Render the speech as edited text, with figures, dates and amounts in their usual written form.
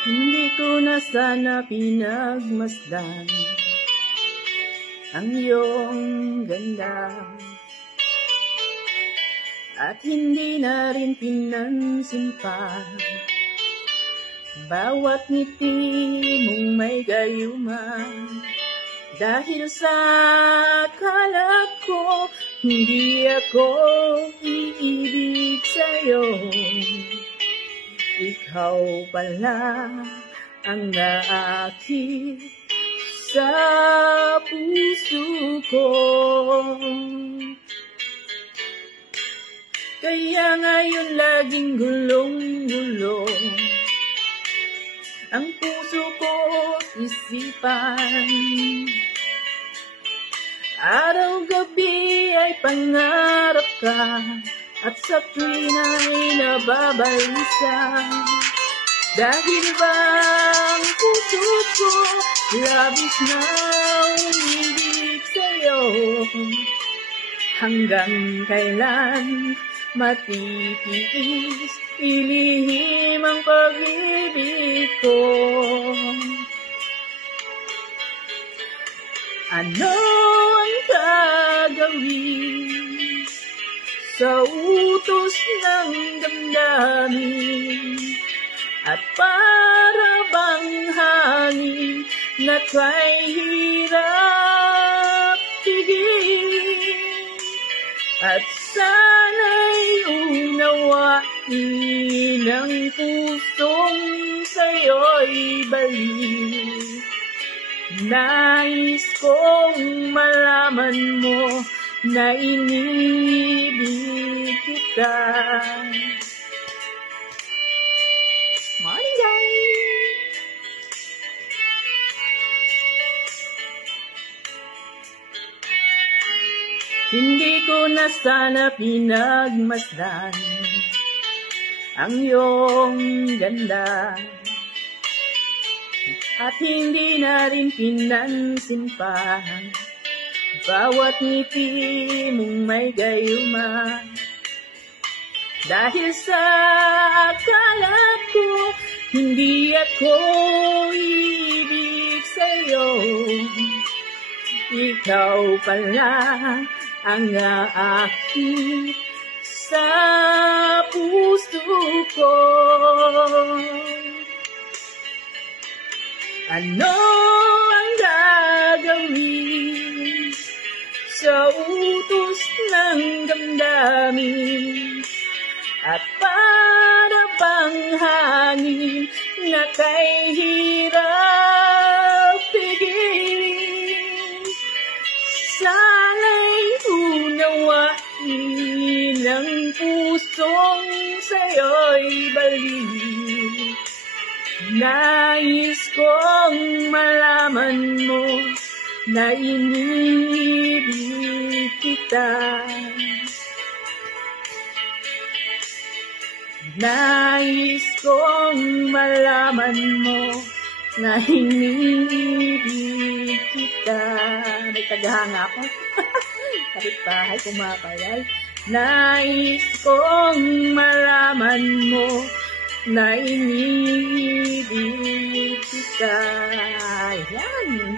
Hindi ko na sana pinagmasdan ang iyong ganda, at hindi na rin pinansin pa bawat ngiti mong may gayuma. Dahil sa akala ko hindi ako iibig sa'yo, ikaw pala ang naakit sa puso ko. Kaya ngayon laging gulong-gulo ang puso ko isipan. Araw-gabi ay pangarap ka, at sa tuwin ay nababalisa. Dahil ba ang puso ko labis na umibig sa'yo? Hanggang kailan matitiis ilihim ang pag-ibig ko? Ano ang gagawin sa utos ng damdamin, at para bang hangin na kay hirap tigil? At sana'y unawain ang pusong sa'yo'y balik. Nais kong malaman mo na inibig kita. Morning, guys! Hindi ko na sana pinagmasdan ang iyong ganda, at hindi na rin pinansin pa bawat ngiti mong may gayuma. Dahil sa akala ko hindi ako ibig sa'yo, ikaw pala ang aakit sa puso ko. Ano ang gagawin sa utos ng damdamin, at para bang hangin na kay hirap pigilin? Sana'y unawain ang pusong sa'yo'y balik. Nais kong malaman mo na inibig kita. Nais kong malaman mo na inibig kita. May tagahanga ako. Kapit-bahay, kumapayay. Nais kong malaman mo na inibig kita. Yan.